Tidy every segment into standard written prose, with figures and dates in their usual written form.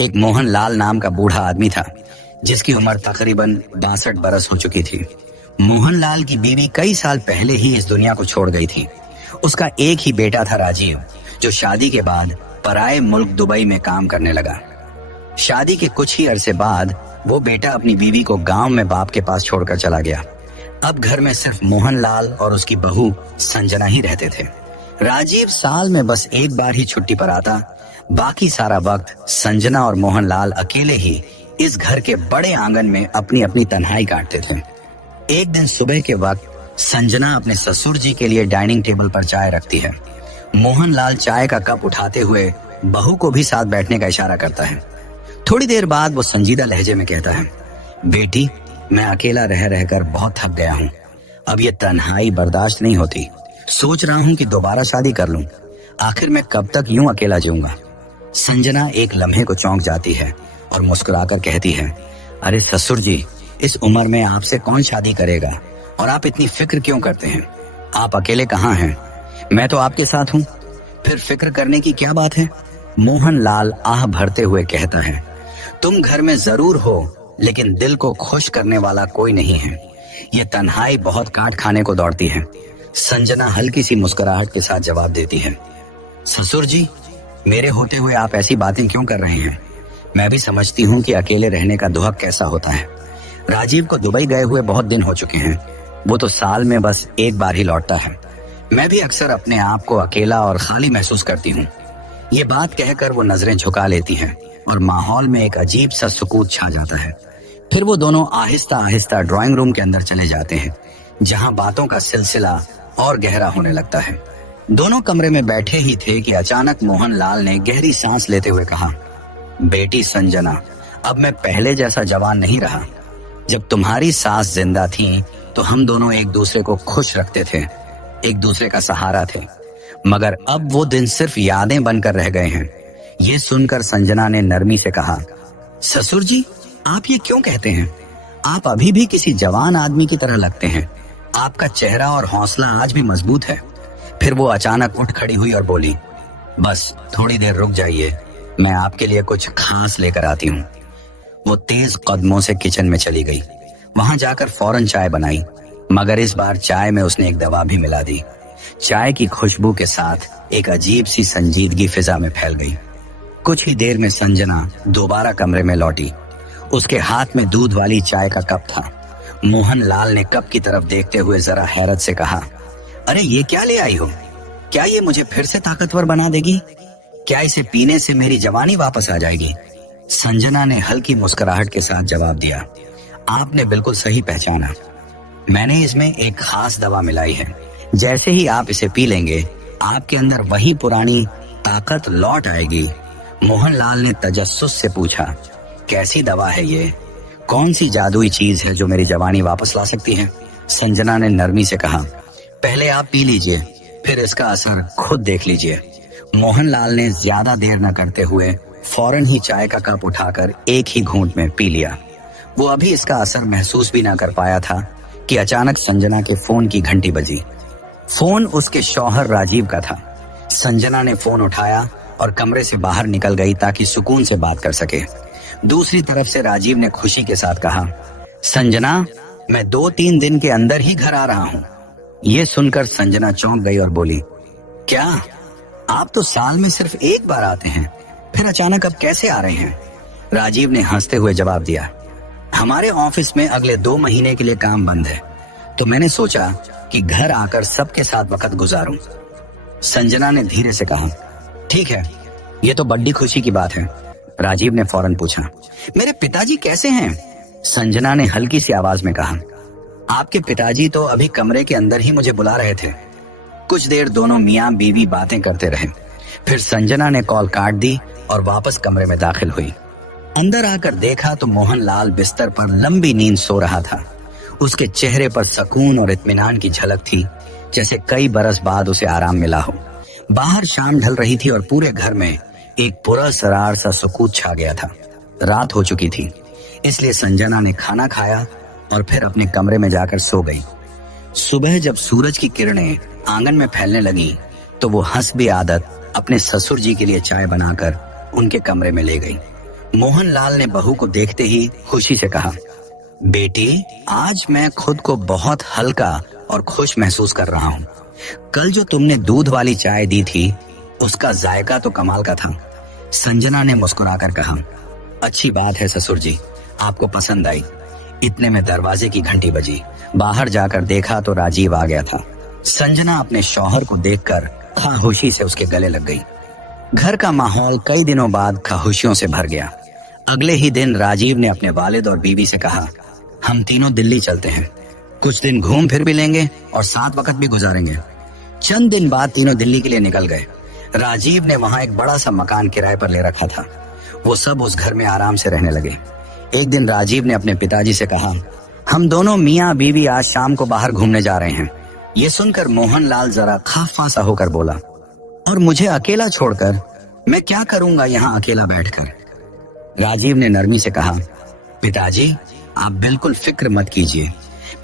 एक मोहन लाल नाम का बूढ़ा आदमी था जिसकी उम्र तकरीबन 62 बरस हो चुकी थी। मोहन लाल की बीवी कई साल पहले ही इस दुनिया को छोड़ गई थी। उसका एक ही बेटा था राजीव, जो शादी के बाद पराए मुल्क दुबई में काम करने लगा। शादी के कुछ ही अरसे बाद वो बेटा अपनी बीवी को गांव में बाप के पास छोड़कर चला गया। अब घर में सिर्फ मोहन लाल और उसकी बहू संजना ही रहते थे। राजीव साल में बस एक बार ही छुट्टी पर आता, बाकी सारा वक्त संजना और मोहन लाल अकेले ही इस घर के बड़े आंगन में अपनी अपनी तन्हाई काटते थे। एक दिन सुबह के वक्त संजना अपने ससुर जी के लिए डाइनिंग टेबल पर चाय रखती है। मोहन लाल चाय का कप उठाते हुए बहू को भी साथ बैठने का इशारा करता है। थोड़ी देर बाद वो संजीदा लहजे में कहता है, बेटी, मैं अकेला रह रहकर बहुत थक गया हूँ। अब ये तन्हाई बर्दाश्त नहीं होती। सोच रहा हूँ कि दोबारा शादी कर लूं। आखिर मैं कब तक यूं अकेला जीऊंगा। संजना एक लम्हे को चौंक जाती है और मुस्कुराकर कहती है, अरे ससुर जी, इस उम्र में आपसे कौन शादी करेगा और आप इतनी फिक्र क्यों करते हैं? आप अकेले कहाँ हैं? मैं तो आपके साथ हूँ। फिर फिक्र करने की क्या बात है? मोहन लाल आह भरते हुए कहता है, तुम घर में जरूर हो, लेकिन दिल को खुश करने वाला कोई नहीं है। ये तन्हाई बहुत काट खाने को दौड़ती है। संजना हल्की सी मुस्कुराहट के साथ जवाब देती है, ससुर जी, मेरे होते हुए आप ऐसी बातें क्यों कर रहे हैं? मैं भी समझती हूँ कि अकेले रहने का दुहक कैसा होता है। राजीव को दुबई गए हुए बहुत दिन हो चुके हैं। वो तो साल में बस एक बार ही लौटता है। मैं भी अक्सर अपने आप को अकेला और खाली महसूस करती हूँ। ये बात कहकर वो नजरें झुका लेती हैं और माहौल में एक अजीब सा सुकूत छा जाता है। फिर वो दोनों आहिस्ता आहिस्ता ड्राइंग रूम के अंदर चले जाते हैं, जहाँ बातों का सिलसिला और गहरा होने लगता है। दोनों कमरे में बैठे ही थे कि अचानक मोहन लाल ने गहरी सांस लेते हुए कहा, बेटी संजना, अब मैं पहले जैसा जवान नहीं रहा। जब तुम्हारी सास जिंदा थी तो हम दोनों एक दूसरे को खुश रखते थे, एक दूसरे का सहारा थे, मगर अब वो दिन सिर्फ यादें बनकर रह गए हैं। ये सुनकर संजना ने नरमी से कहा, ससुर जी, आप ये क्यों कहते हैं? आप अभी भी किसी जवान आदमी की तरह लगते हैं। आपका चेहरा और हौसला आज भी मजबूत है। फिर वो अचानक उठ खड़ी हुई और बोली, बस थोड़ी देर रुक जाइए, मैं आपके लिए कुछ खास लेकर आती हूँ। वो तेज कदमों से किचन में चली गई। वहां जाकर फौरन चाय बनाई, मगर इस बार चाय में उसने एक दवा भी मिला दी। चाय की खुशबू के साथ एक अजीब सी संजीदगी फिजा में फैल गई। कुछ ही देर में संजना दोबारा कमरे में लौटी। उसके हाथ में दूध वाली चाय का कप था। मोहन लाल ने कप की तरफ देखते हुए जरा हैरत से कहा, अरे ये क्या ले आई हो? क्या ये मुझे फिर से ताकतवर बना देगी? क्या इसे पीने से मेरी जवानी वापस आ जाएगी? संजना ने हल्की मुस्कुराहट के साथ जवाब दिया, आपने बिल्कुल सही पहचाना। मैंने इसमें एक खास दवा मिलाई है। जैसे ही आप इसे पी लेंगे, आपके अंदर वही पुरानी ताकत लौट आएगी। मोहन लाल ने तजस्सुस से पूछा, कैसी दवा है ये? कौन सी जादुई चीज है जो मेरी जवानी वापस ला सकती है? संजना ने नरमी से कहा, पहले आप पी लीजिए, फिर इसका असर खुद देख लीजिए। मोहन लाल ने ज्यादा देर न करते हुए फौरन ही चाय का कप उठाकर एक ही घूंट में पी लिया। वो अभी इसका असर महसूस भी ना कर पाया था कि अचानक संजना के फोन की घंटी बजी। फोन उसके शौहर राजीव का था। संजना ने फोन उठाया और कमरे से बाहर निकल गई ताकि सुकून से बात कर सके। दूसरी तरफ से राजीव ने खुशी के साथ कहा, संजना, मैं 2-3 दिन के अंदर ही घर आ रहा हूँ। ये सुनकर संजना चौंक गई और बोली, क्या? आप तो साल में सिर्फ एक बार आते हैं, फिर अचानक अब कैसे आ रहे हैं? राजीव ने हंसते हुए जवाब दिया, हमारे ऑफिस में अगले 2 महीने के लिए काम बंद है, तो मैंने सोचा कि घर आकर सबके साथ वक्त गुजारूं। संजना ने धीरे से कहा, ठीक है, ये तो बड़ी खुशी की बात है। राजीव ने फौरन पूछा, मेरे पिताजी कैसे हैं? संजना ने हल्की सी आवाज में कहा, आपके पिताजी तो अभी कमरे के अंदर ही मुझे बुला रहे थे। कुछ देर दोनों मियाँ बीवी बातें करते रहे। फिर संजना ने कॉल काट दी और वापस कमरे में दाखिल हुई। अंदर आकर देखा तो मोहन लाल बिस्तर पर लंबी नींद सो रहा था। उसके चेहरे पर सुकून और इत्मीनान की झलक थी, जैसे कई बरस बाद उसे आराम मिला हो। बाहर शाम ढल रही थी और पूरे घर में एक पुरअसरार सा सुकून छा गया था। रात हो चुकी थी, इसलिए संजना ने खाना खाया और फिर अपने कमरे में जाकर सो गई। सुबह जब सूरज की किरणें आंगन में फैलने लगी तो वो हंस भी आदत अपने ससुर जी के लिए चाय बनाकर उनके कमरे में ले गई। मोहनलाल ने बहू को देखते ही खुशी से कहा, बेटी, आज मैं खुद को बहुत हल्का और खुश महसूस कर रहा हूँ। कल जो तुमने दूध वाली चाय दी थी, उसका जायका तो कमाल का था। संजना ने मुस्कुराकर कहा, अच्छी बात है ससुर जी, आपको पसंद आई। इतने में दरवाजे की घंटी बजी। बाहर जाकर देखा तो राजीव आ गया था। संजना अपने शौहर को देखकर खामोशी से उसके गले लग गई। घर का माहौल कई दिनों बाद खामोशियों से भर गया। अगले ही दिन राजीव ने अपने वालिद और बीवी से कहा, हम तीनों दिल्ली चलते हैं, कुछ दिन घूम फिर भी लेंगे और साथ वक्त भी गुजारेंगे। चंद दिन बाद तीनों दिल्ली के लिए निकल गए। राजीव ने वहां एक बड़ा सा मकान किराए पर ले रखा था। वो सब उस घर में आराम से रहने लगे। एक दिन राजीव ने अपने पिताजी से कहा, हम दोनों मियाँ बीवी आज शाम को बाहर घूमने जा रहे हैं। ये सुनकर मोहनलाल जरा खाफा सा होकर बोला, और मुझे अकेला छोड़कर मैं क्या करूंगा यहाँ अकेला बैठकर। राजीव ने नरमी से कहा, पिताजी, आप बिल्कुल फिक्र मत कीजिए।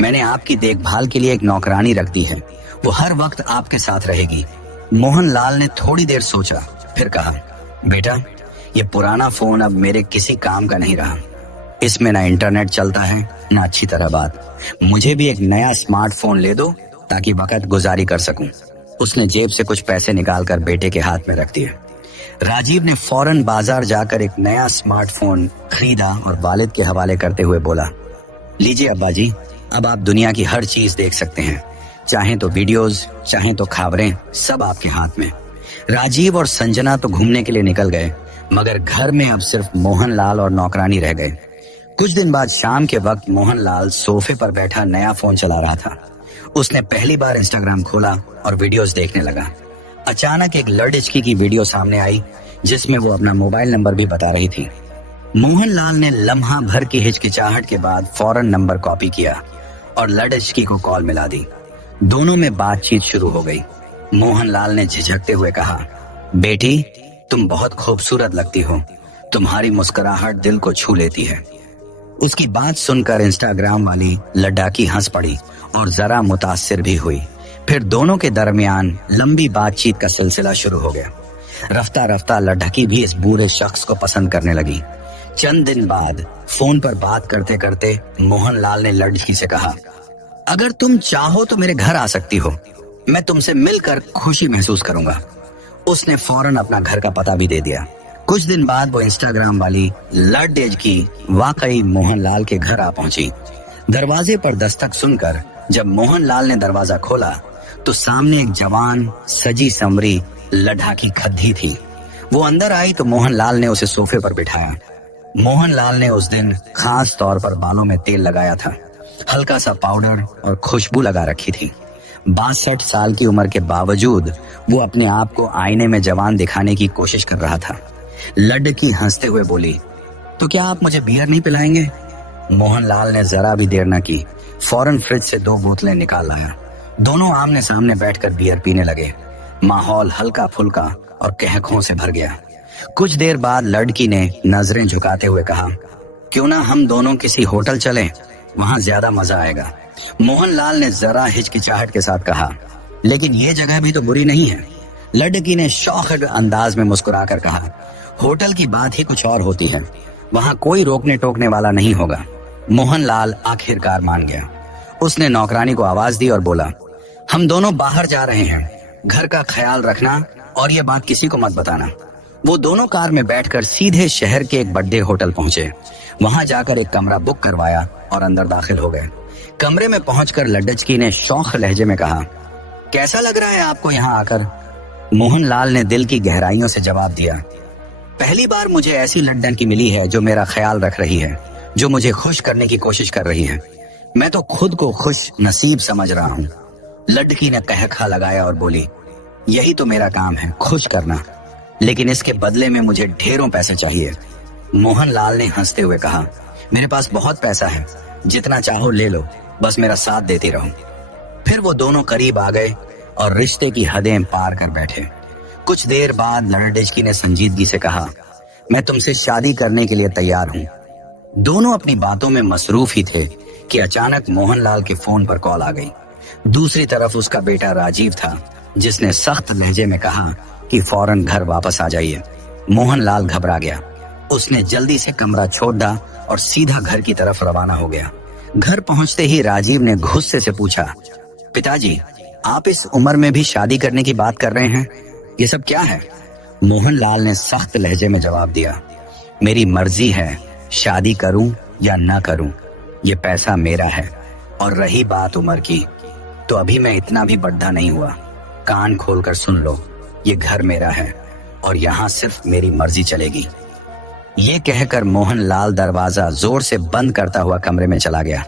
मैंने आपकी देखभाल के लिए एक नौकरानी रख दी है, वो हर वक्त आपके साथ रहेगी। मोहनलाल ने थोड़ी देर सोचा, फिर कहा, बेटा, ये पुराना फोन अब मेरे किसी काम का नहीं रहा। इसमें ना इंटरनेट चलता है, ना अच्छी तरह बात। मुझे भी एक नया स्मार्टफोन ले दो ताकि वक्त गुजारी कर सकूं। उसने जेब से कुछ पैसे निकालकर बेटे के हाथ में रख दिए। राजीव ने फौरन बाजार जाकर एक नया स्मार्टफोन खरीदा और वालिद के हवाले करते हुए बोला, लीजिए अब्बा जी, अब आप दुनिया की हर चीज देख सकते हैं, चाहे तो वीडियोस, चाहे तो खबरें, सब आपके हाथ में। राजीव और संजना तो घूमने के लिए निकल गए, मगर घर में अब सिर्फ मोहनलाल और नौकरानी रह गए। कुछ दिन बाद शाम के वक्त मोहनलाल सोफे पर बैठा नया फोन चला रहा था। उसने पहली बार इंस्टाग्राम खोला और वीडियोस देखने लगा। अचानक एक लड़की की वीडियो सामने आई जिसमें वो अपना मोबाइल नंबर भी बता रही थी। मोहनलाल ने लम्हा भर की हिचकिचाहट के बाद फौरन नंबर कॉपी किया और लड़की को कॉल मिला दी। दोनों में बातचीत शुरू हो गई। मोहनलाल ने झिझकते हुए कहा, बेटी, तुम बहुत खूबसूरत लगती हो, तुम्हारी मुस्कुराहट दिल को छू लेती है। उसकी बात सुनकर इंस्टाग्राम वाली लड़की हंस पड़ी और जरा मुतासिर भी हुई। फिर दोनों के दरमियान लंबी बातचीत का सिलसिला शुरू हो गया। रफ्ता रफ्ता लड़की भी इस बूढ़े शख्स को पसंद करने लगी। चंद दिन बाद फोन पर बात करते करते मोहनलाल ने लड़की से कहा, अगर तुम चाहो तो मेरे घर आ सकती हो, मैं तुमसे मिलकर खुशी महसूस करूंगा। उसने फौरन अपना घर का पता भी दे दिया। कुछ दिन बाद वो इंस्टाग्राम वाली लड़की वाकई मोहनलाल के घर आ पहुंची। दरवाजे पर दस्तक सुनकर जब मोहनलाल ने दरवाजा खोला तो सामने एक जवान सजी संवरी लड़की खद्दी थी। वो अंदर आई तो मोहनलाल ने उसे सोफे पर बिठाया। मोहनलाल ने उस दिन खास तौर पर बालों में तेल लगाया था, हल्का सा पाउडर और खुशबू लगा रखी थी। 62 साल की उम्र के बावजूद वो अपने आप को आईने में जवान दिखाने की कोशिश कर रहा था। लड़की हंसते हुए बोली, तो क्या आप मुझे बियर नहीं पिलाएंगे? मोहनलाल ने जरा भी देर न की, फौरन फ्रिज से 2 बोतलें निकाल लाया। दोनों आमने सामने बैठकर बियर पीने लगे। माहौल हल्का फुल्का और कहकों से भर गया। कुछ देर बाद लड़की ने नजरें झुकाते हुए कहा, क्यों ना हम दोनों किसी होटल चलें, वहां ज्यादा मजा आएगा। मोहनलाल ने जरा हिचकिचाहट के साथ कहा, लेकिन ये जगह भी तो बुरी नहीं है। लड़की ने शौक अंदाज में मुस्कुराकर कहा, होटल की बात ही कुछ और होती है, वहां कोई रोकने टोकने वाला नहीं होगा। मोहनलाल आखिरकार मान गया। उसने नौकरानी को आवाज दी और बोला, हम दोनों बाहर जा रहे हैं, घर का ख्याल रखना और ये बात किसी को मत बताना। वो दोनों कार में बैठकर सीधे शहर के एक बड़े होटल पहुंचे। वहां जाकर एक कमरा बुक करवाया और अंदर दाखिल हो गए। कमरे में पहुंचकर लड़की ने शौक लहजे में कहा, कैसा लग रहा है आपको यहाँ आकर? मोहनलाल ने दिल की गहराइयों से जवाब दिया, पहली बार मुझे ऐसी लड़की मिली है जो मेरा ख्याल रख रही है, जो मुझे खुश करने की कोशिश कर रही है। मैं तो खुद को खुश नसीब समझ रहा हूँ। लड़की ने कहखा लगाया और बोली, यही तो मेरा काम है, खुश करना, लेकिन इसके बदले में मुझे ढेरों पैसे चाहिए। मोहनलाल ने हंसते हुए कहा, मेरे पास बहुत पैसा है, जितना चाहो ले लो, बस मेरा साथ देती रहो। फिर वो दोनों करीब आ गए और रिश्ते की हदें पार कर बैठे। कुछ देर बाद लड़की ने संजीदगी से कहा, मैं तुमसे शादी करने के लिए तैयार हूँ। दोनों अपनी बातों में मसरूफ ही थे कि अचानक मोहनलाल के फोन पर कॉल आ गई। दूसरी तरफ उसका बेटा राजीव था, जिसने सख्त लहजे में कहा कि फौरन घर वापस आ जाइए। मोहनलाल घबरा गया। उसने जल्दी से कमरा छोड़ा और सीधा घर की तरफ रवाना हो गया। घर पहुंचते ही राजीव ने गुस्से से पूछा, पिताजी, आप इस उम्र में भी शादी करने की बात कर रहे हैं, ये सब क्या है? मोहनलाल ने सख्त लहजे में जवाब दिया, मेरी मर्जी है, शादी करूं या ना करूं, ये पैसा मेरा है। और रही बात उम्र की, तो अभी मैं इतना भी बड्ढा नहीं हुआ। कान खोलकर सुन लो, ये घर मेरा है और यहाँ सिर्फ मेरी मर्जी चलेगी। ये कहकर मोहनलाल दरवाजा जोर से बंद करता हुआ कमरे में चला गया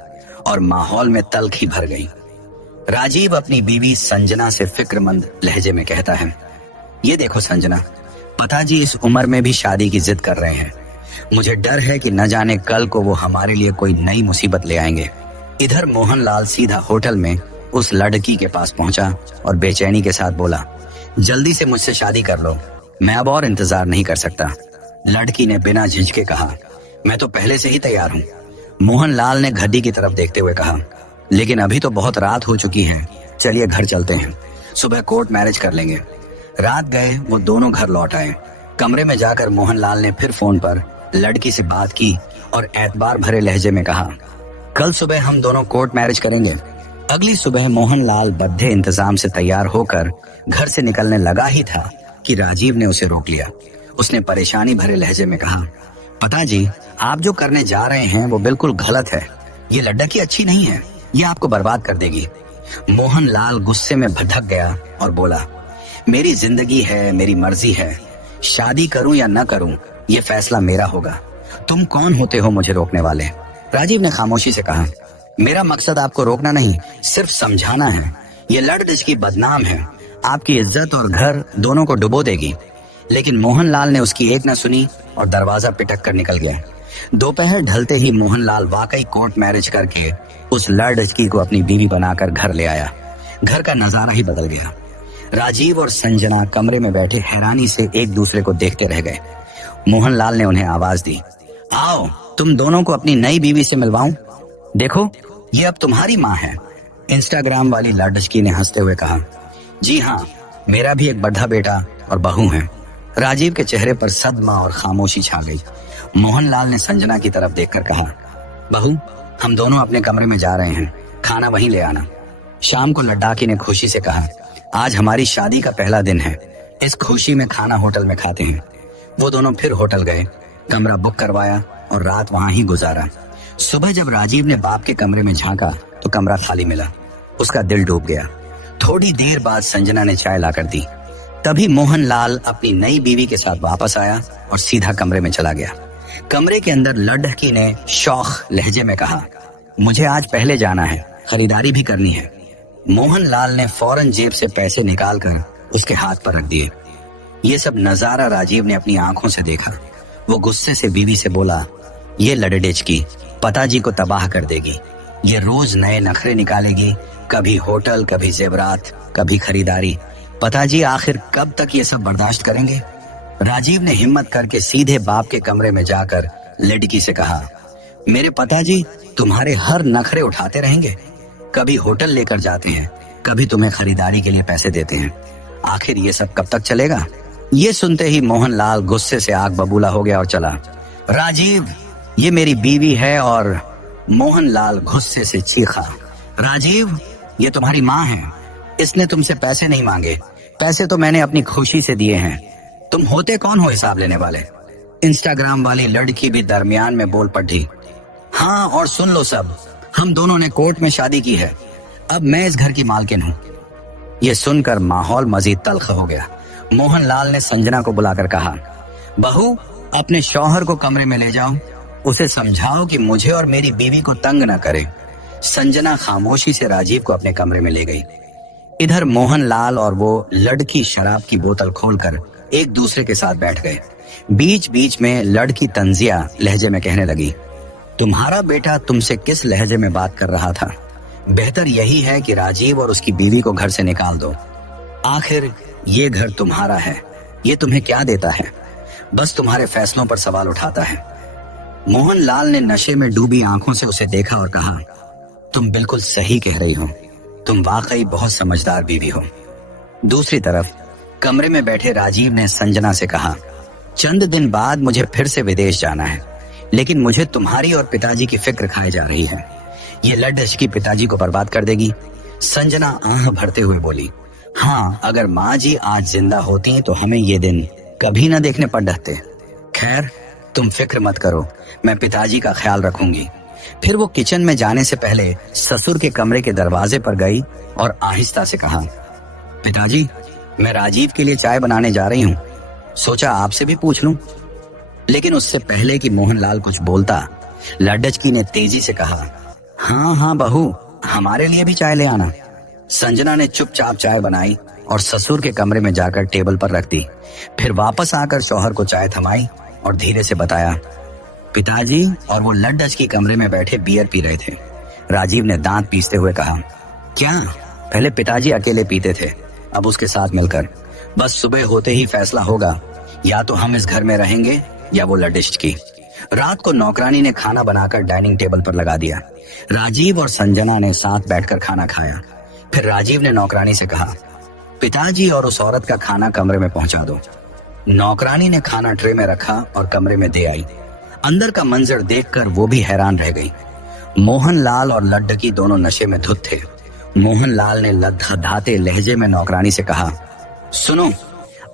और माहौल में तल्खी भर गई। राजीव अपनी बीवी संजना से फिक्रमंद लहजे में कहता है, ये देखो संजना, पिताजी इस उम्र में भी शादी की जिद कर रहे हैं। मुझे डर है कि न जाने कल को वो हमारे लिए कोई नई मुसीबत ले आएंगे। इधर मोहनलाल सीधा होटल में उस लड़की के पास पहुंचा और बेचैनी के साथ बोला, जल्दी से मुझसे शादी कर लो, मैं अब और इंतजार नहीं कर सकता। लड़की ने बिना झिझके कहा, मैं तो पहले से ही तैयार हूँ। मोहनलाल ने घड़ी की तरफ देखते हुए कहा, लेकिन अभी तो बहुत रात हो चुकी है, चलिए घर चलते हैं, सुबह कोर्ट मैरिज कर लेंगे। रात गए वो दोनों घर लौट आए। कमरे में जाकर मोहनलाल ने फिर फोन पर लड़की से बात की और एतबार भरे लहजे में कहा, कल सुबह हम दोनों कोर्ट मैरिज करेंगे। अगली सुबह मोहनलाल बद्धे इंतजाम से तैयार होकर घर से निकलने लगा ही था कि राजीव ने उसे रोक लिया। उसने परेशानी भरे लहजे में कहा, पिताजी, आप जो करने जा रहे हैं वो बिल्कुल गलत है। ये लड़की अच्छी नहीं है, ये आपको बर्बाद कर देगी। मोहनलाल गुस्से में भड़क गया और बोला, मेरी जिंदगी है, मेरी मर्जी है, शादी करूं या न करूं, ये फैसला मेरा होगा। तुम कौन होते हो मुझे रोकने वाले? राजीव ने खामोशी से कहा, मेरा मकसद आपको रोकना नहीं, सिर्फ समझाना है। ये लड़की बदनाम है, आपकी इज्जत और घर दोनों को डुबो देगी। लेकिन मोहनलाल ने उसकी एक न सुनी और दरवाजा पिटक कर निकल गया। दोपहर ढलते ही मोहनलाल वाकई कोर्ट मैरिज करके उस लड़की को अपनी बीवी बनाकर घर ले आया। घर का नजारा ही बदल गया। राजीव और संजना कमरे में बैठे हैरानी से एक दूसरे को देखते रह गए। मोहनलाल ने उन्हें आवाज दी, आओ तुम दोनों को अपनी नई बीवी से मिलवाऊं। देखो, ये अब तुम्हारी माँ है। इंस्टाग्राम वाली लड़की ने हंसते हुए कहा, जी हाँ, मेरा भी एक बड़ा बेटा और बहू है। राजीव के चेहरे पर सदमा और खामोशी छा गई। मोहनलाल ने संजना की तरफ देखकर कहा, बहू, हम दोनों अपने कमरे में जा रहे हैं, खाना वहीं ले आना। शाम को लड़की ने खुशी से कहा, आज हमारी शादी का पहला दिन है, इस खुशी में खाना होटल में खाते हैं। वो दोनों फिर होटल गए, कमरा बुक करवाया और रात वहां ही गुजारा। सुबह जब राजीव ने बाप के कमरे में झांका तो कमरा खाली मिला। उसका दिल डूब गया। थोड़ी देर बाद संजना ने चाय लाकर दी। तभी मोहनलाल अपनी नई बीवी के साथ वापस आया और सीधा कमरे में चला गया। कमरे के अंदर लड़की ने शौक लहजे में कहा, मुझे आज पहले जाना है, खरीदारी भी करनी है। मोहनलाल ने फौरन जेब से पैसे निकालकर उसके हाथ पर रख दिए। ये सब नजारा राजीव ने अपनी आंखों से देखा। वो गुस्से से बीवी से बोला, ये लड़की पिताजी को तबाह कर देगी। ये रोज नए नखरे निकालेगी, कभी होटल, कभी जेवरात, कभी खरीदारी। पिताजी आखिर कब तक ये सब बर्दाश्त करेंगे? राजीव ने हिम्मत करके सीधे बाप के कमरे में जाकर लड़की से कहा, मेरे पिताजी तुम्हारे हर नखरे उठाते रहेंगे, कभी होटल लेकर जाते हैं, कभी तुम्हें खरीदारी के लिए पैसे देते हैं। आखिर ये सब कब तक चलेगा? ये सुनते ही मोहनलाल गुस्से से आग बबूला हो गया और चला। राजीव, ये मेरी बीवी है। और मोहनलाल गुस्से से चीखा, राजीव, ये तुम्हारी माँ है, इसने तुमसे पैसे नहीं मांगे, पैसे तो मैंने अपनी खुशी से दिए हैं। तुम होते कौन हो हिसाब लेने वाले? इंस्टाग्राम वाली लड़की भी दरमियान में बोल पड़ी, हाँ, और सुन लो सब, हम दोनों ने कोर्ट में शादी की है, अब मैं इस घर की मालकिन हूँ। ये सुनकर माहौल मजीद तल्ख हो गया। मोहनलाल ने संजना को बुलाकर कहा, बहू, अपने शौहर को कमरे में ले जाओ, उसे समझाओ कि मुझे और मेरी बीवी को तंग न करे। संजना खामोशी से राजीव को अपने कमरे में ले गई। इधर मोहनलाल और वो लड़की शराब की बोतल खोलकर एक दूसरे के साथ बैठ गए। बीच बीच में लड़की तंजिया लहजे में कहने लगी, तुम्हारा बेटा तुमसे किस लहजे में बात कर रहा था? बेहतर यही है कि राजीव और उसकी बीवी को घर से निकाल दो। आखिर ये घर तुम्हारा है, ये तुम्हें क्या देता है? बस तुम्हारे फैसलों पर सवाल उठाता है। मोहनलाल ने नशे में डूबी आंखों से उसे देखा और कहा, तुम बिल्कुल सही कह रही हो, तुम वाकई बहुत समझदार बीवी हो। दूसरी तरफ कमरे में बैठे राजीव ने संजना से कहा, चंद दिन बाद मुझे फिर से विदेश जाना है, लेकिन मुझे तुम्हारी और पिताजी की फिक्र खाई जा रही है। ये लड्डशकी पिताजी को बर्बाद कर देगी। संजना आह भरते हुए बोली, हाँ, अगर माँ जी आज जिंदा होती तो हमें ये दिन कभी न देखने पड़ रहते। खैर, तुम फिक्र मत करो, मैं पिताजी का ख्याल रखूंगी। फिर वो किचन में जाने से पहले ससुर के कमरे के दरवाजे पर गई और आहिस्ता से कहा, पिताजी, मैं राजीव के लिए चाय बनाने जा रही हूँ, सोचा आपसे भी पूछ लूं। लेकिन उससे पहले कि मोहनलाल कुछ बोलता, लड्डचकी ने तेजी से कहा, हाँ हाँ बहू, हमारे लिए भी चाय ले आना। संजना ने चुपचाप चाय बनाई और ससुर के कमरे में जाकर टेबल पर रख दी। फिर वापस आकर शौहर को चाय थमाई और धीरे से बताया, पिताजी और वो लड्डचकी कमरे में बैठे बियर पी रहे थे। राजीव ने दांत पीसते हुए कहा, क्या? पहले पिताजी अकेले पीते थे, अब उसके साथ मिलकर। बस सुबह होते ही फैसला होगा, या तो हम इस घर में रहेंगे या वो लड्डचकी। रात को नौकरानी ने खाना बनाकर डाइनिंग टेबल पर लगा दिया। राजीव और संजना ने साथ बैठकर खाना खाया। फिर राजीव ने नौकरानी से कहा, पिताजी और उस औरत का खाना कमरे में पहुंचा दो। नौकरानी ने खाना ट्रे में रखा और कमरे में दे आई। अंदर का मंजर देखकर वो भी हैरान रह गई। मोहनलाल और लड्डकी दोनों नशे में धुत थे। मोहनलाल ने लद्दाते लहजे में नौकरानी से कहा, सुनो,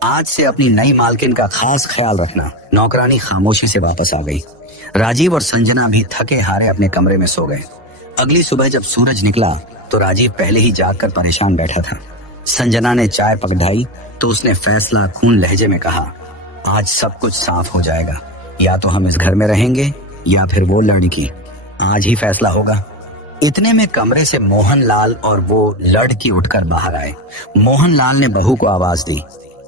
आज से अपनी नई मालकिन का खास ख्याल रखना। नौकरानी खामोशी से वापस आ गई। राजीव और संजना भी थके हारे अपने कमरे में सो गए। अगली सुबह जब सूरज निकला तो राजीव पहले ही जागकर परेशान बैठा था। संजना ने चाय पकड़ाई तो उसने फैसला खून लहजे में कहा, आज सब कुछ साफ हो जाएगा, या तो हम इस घर में रहेंगे या फिर वो लड़की। आज ही फैसला होगा। इतने में कमरे से मोहनलाल और वो लड़की उठकर बाहर आए। मोहनलाल ने बहू को आवाज दी,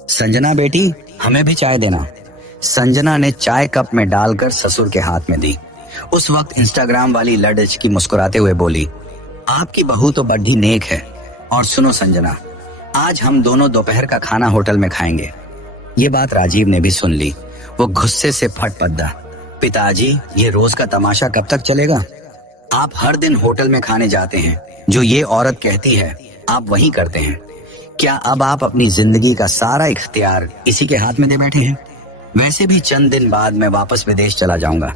संजना बेटी, हमें भी चाय देना। संजना ने चाय कप में डालकर ससुर के हाथ में दी। उस वक्त इंस्टाग्राम वाली लड़की मुस्कुराते हुए बोली, आपकी बहू तो बड़ी नेक है। और सुनो संजना, आज हम दोनों दोपहर का खाना होटल में खाएंगे। ये बात राजीव ने भी सुन ली। वो गुस्से से फट पड़ा, पिताजी, ये रोज का तमाशा कब तक चलेगा? आप हर दिन होटल में खाने जाते हैं, जो ये औरत कहती है आप वही करते हैं। क्या अब आप अपनी जिंदगी का सारा इख्तियार इसी के हाथ में दे बैठे हैं? वैसे भी चंद दिन बाद मैं वापस विदेश चला जाऊंगा,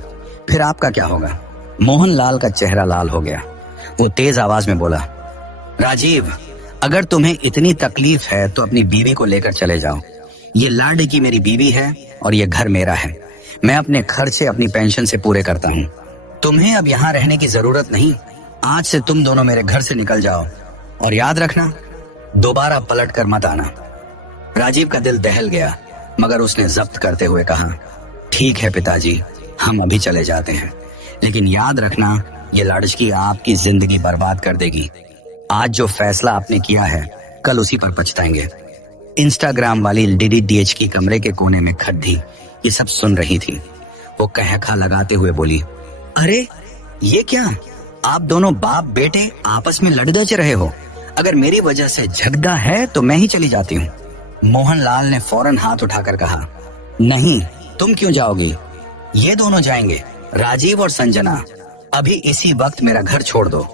फिर आपका क्या होगा? मोहनलाल का चेहरा लाल हो गया। वो तेज आवाज में बोला, राजीव, अगर तुम्हें इतनी तकलीफ है तो अपनी बीवी को लेकर चले जाओ। ये लाडकी मेरी बीवी है और ये घर मेरा है। मैं अपने खर्चे अपनी पेंशन से पूरे करता हूँ। तुम्हें अब यहाँ रहने की जरूरत नहीं। आज से तुम दोनों मेरे घर से निकल जाओ और याद रखना, दोबारा पलट कर मत आना। राजीव का दिल दहल गया, मगर उसने जब्त करते हुए कहा, ठीक है पिताजी, हम अभी चले जाते हैं, लेकिन याद रखना, ये लड़की आपकी जिंदगी बर्बाद कर देगी। आज जो फैसला आपने किया है, कल उसी पर पछताएंगे। इंस्टाग्राम वाली डीडीडीएच की कमरे के कोने में खड्डी ये सब सुन रही थी। वो कहखा लगाते हुए बोली, अरे ये क्या? आप दोनों बाप बेटे आपस में लड़ दच रहे हो। अगर मेरी वजह से झगड़ा है तो मैं ही चली जाती हूँ। मोहनलाल ने फौरन हाथ उठाकर कहा, नहीं, तुम क्यों जाओगी? ये दोनों जाएंगे, राजीव और संजना। अभी इसी वक्त मेरा घर छोड़ दो।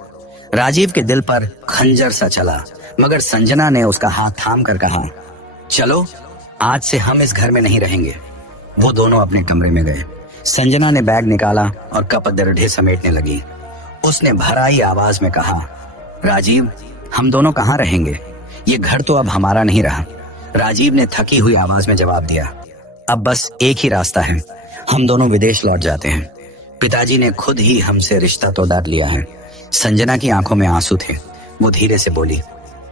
राजीव के दिल पर खंजर सा चला, मगर संजना ने उसका हाथ थाम कर कहा, चलो, आज से हम इस घर में नहीं रहेंगे। वो दोनों अपने कमरे में गए। संजना ने बैग निकाला और कपड़े समेटने लगी। उसने भराई आवाज में कहा, राजीव, हम दोनों कहाँ रहेंगे? ये घर तो अब हमारा नहीं रहा। राजीव ने थकी हुई आवाज में जवाब दिया, अब बस एक ही रास्ता है, हम दोनों विदेश लौट जाते हैं। पिताजी ने खुद ही हमसे रिश्ता तोड़ लिया है। संजना की आंखों में आंसू थे। वो धीरे से बोली,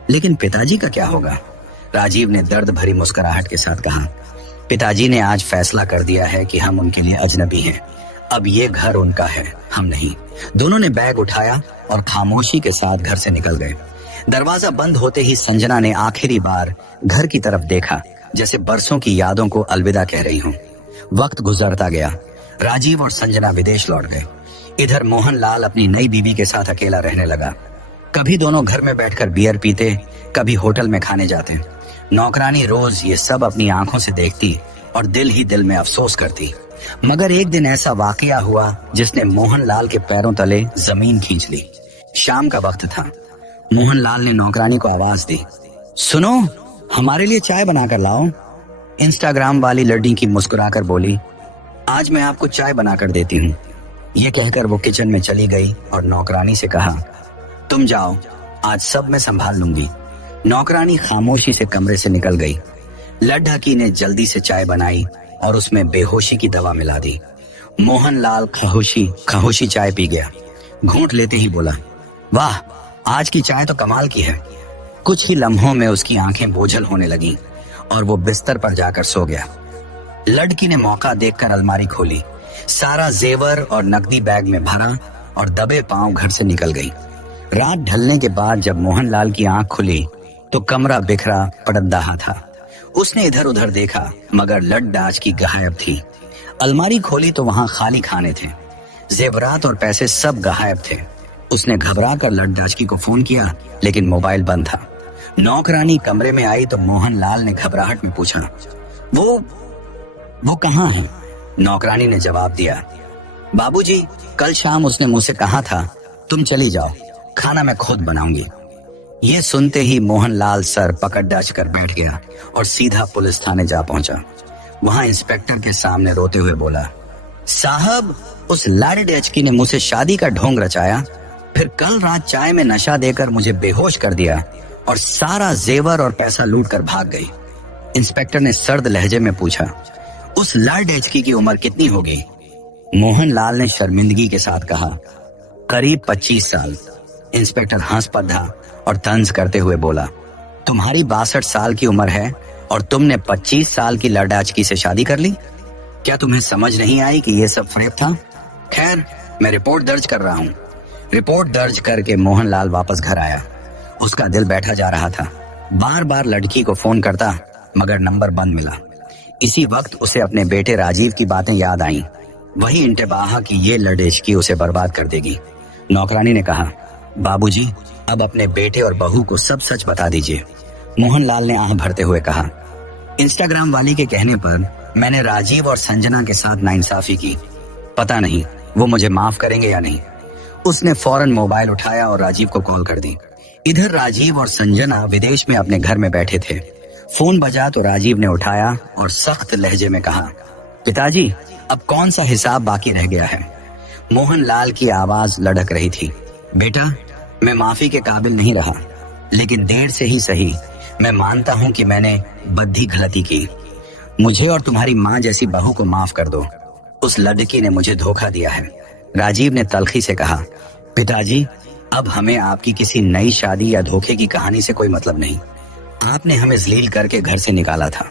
लेकिन पिताजी का क्या होगा? राजीव ने दर्द भरी मुस्कुराहट के साथ कहा, पिताजी ने आज फैसला कर दिया है कि हम उनके लिए अजनबी हैं। अब ये घर उनका है, हम नहीं। दोनों ने बैग उठाया और खामोशी के साथ घर से निकल गए। दरवाजा बंद होते ही संजना ने आखिरी बार घर की तरफ देखा, जैसे बरसों की यादों को अलविदा कह रही हूँ। वक्त गुजरता गया। राजीव और संजना विदेश लौट गए। इधर मोहनलाल अपनी नई बीवी के साथ अकेला रहने लगा। कभी दोनों घर में बैठकर बियर पीते, कभी होटल में खाने जाते। नौकरानी रोज ये सब अपनी आंखों से देखती और दिल ही दिल में अफसोस करती। मगर एक दिन ऐसा वाकया हुआ जिसने मोहनलाल के पैरों तले जमीन खींच ली। शाम का वक्त था। मोहनलाल ने नौकरानी को आवाज दी, सुनो, हमारे लिए चाय बनाकर लाओ। इंस्टाग्राम वाली लड़की की मुस्कुराकर बोली, आज मैं आपको चाय बनाकर देती हूँ। ये कहकर वो किचन में चली गई और नौकरानी से कहा, तुम जाओ, आज सब मैं संभाल लूंगी। नौकरानी खामोशी से कमरे से निकल गई। लड्ढकी ने जल्दी से चाय बनाई और उसमें बेहोशी की दवा मिला दी। मोहनलाल खहोशी चाय पी गया। घूंट लेते ही बोला, वाह, आज की चाय तो कमाल की है। कुछ ही लम्हों में उसकी आंखें बोझल होने लगीं और वो बिस्तर पर जाकर सो गया। लड़की ने मौका देखकर अलमारी खोली, सारा जेवर और नकदी बैग में भरा और दबे पांव घर से निकल गई। रात ढलने के बाद जब मोहनलाल की आंख खुली तो कमरा बिखरा पड़द्दाहा था। उसने इधर उधर देखा मगर लड्डाच की गायब थी। अलमारी खोली तो वहां खाली खाने थे, जेवरात और पैसे सब गायब थे। उसने घबरा कर लड्डाचकी को फोन किया लेकिन मोबाइल बंद था। नौकरानी कमरे में आई तो मोहनलाल ने घबराहट में पूछा, वो कहाँ है? नौकरानी ने जवाब दिया, बाबूजी, कल शाम उसने मुझसे कहा था तुम चली जाओ, खाना मैं खुद बनाऊंगी। ये सुनते ही मोहनलाल सर पकड़ डाच कर बैठ गया और सीधा पुलिस थाने जा पहुंचा। वहां इंस्पेक्टर के सामने रोते हुए बोला, साहब, उस लड्ढकी ने मुझसे शादी का ढोंग रचाया, फिर कल रात चाय में नशा देकर मुझे बेहोश कर दिया और सारा जेवर और पैसा लूट कर भाग गई। इंस्पेक्टर ने सर्द लहजे में पूछा, उस लड्ढकी की उम्र कितनी होगी? मोहनलाल ने शर्मिंदगी के साथ कहा, करीब 25 साल। इंस्पेक्टर हंस पड़ा और तंज करते हुए बोला, तुम्हारी 62 साल की उम्र है और तुमने 25 साल की लड्ढकी से शादी कर ली? क्या तुम्हें समझ नहीं आई कि यह सब फरेब था? खैर, मैं रिपोर्ट दर्ज कर रहा हूँ। रिपोर्ट दर्ज करके मोहनलाल वापस घर आया। उसका दिल बैठा जा रहा था। बार बार लड़की को फोन करता मगर नंबर बंद मिला। इसी वक्त उसे अपने बेटे राजीव की बातें याद आईं। वही इंतबाह कि ये लड्ढकी उसे बर्बाद कर देगी। नौकरानी ने कहा, बाबूजी, अब अपने बेटे और बहू को सब सच बता दीजिए। मोहनलाल ने आह भरते हुए कहा, इंस्टाग्राम वाली के कहने पर मैंने राजीव और संजना के साथ नाइंसाफी की। पता नहीं वो मुझे माफ करेंगे या नहीं। उसने फौरन मोबाइल उठाया और राजीव को कॉल कर दी। इधर राजीव और संजना विदेश में अपने घर में बैठे थे। फोन बजा तो राजीव ने उठाया और सख्त लहजे में कहा, पिताजी, अब कौन सा हिसाब बाकी रह गया है? मोहनलाल की आवाज लड़क रही थी, बेटा, मैं माफी के काबिल नहीं रहा, लेकिन देर से ही सही मैं मानता हूं कि मैंने बद्दी गलती की। मुझे और तुम्हारी माँ जैसी बहू को माफ कर दो। उस लड़की ने मुझे धोखा दिया है। राजीव ने तल्खी से कहा, पिताजी, अब हमें आपकी किसी नई शादी या धोखे की कहानी से कोई मतलब नहीं। आपने हमें जलील करके घर से निकाला था।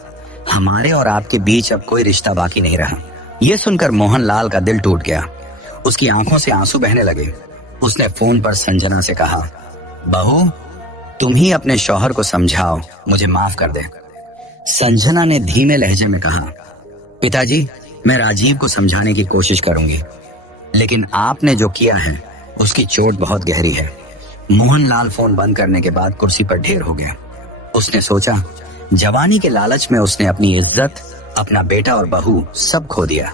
हमारे और आपके बीच अब कोई रिश्ता बाकी नहीं रहा। यह सुनकर मोहनलाल का दिल टूट गया। उसकी आंखों से आंसू बहने लगे। उसने फोन पर संजना से कहा, बहू, तुम ही अपने शौहर को समझाओ, मुझे माफ कर दे। संजना ने धीमे लहजे में कहा, पिताजी, मैं राजीव को समझाने की कोशिश करूंगी, लेकिन आपने जो किया है उसकी चोट बहुत गहरी है। मोहनलाल फोन बंद करने के बाद कुर्सी पर ढेर हो गया। उसने सोचा, जवानी के लालच में उसने अपनी इज्जत, अपना बेटा और बहू सब खो दिया।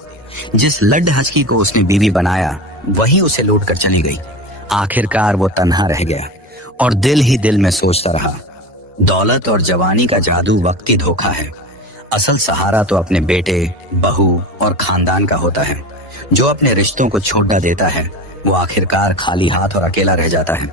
जिस लड्ढकी को उसने बीवी बनाया वही उसे लूट कर चली गई। आखिरकार वो तन्हा रह गया और दिल ही दिल में सोचता रहा, दौलत और जवानी का जादू वक्ती धोखा है। असल सहारा तो अपने बेटे, बहू और खानदान का होता है। जो अपने रिश्तों को छोड़ देता है वो आखिरकार खाली हाथ और अकेला रह जाता है।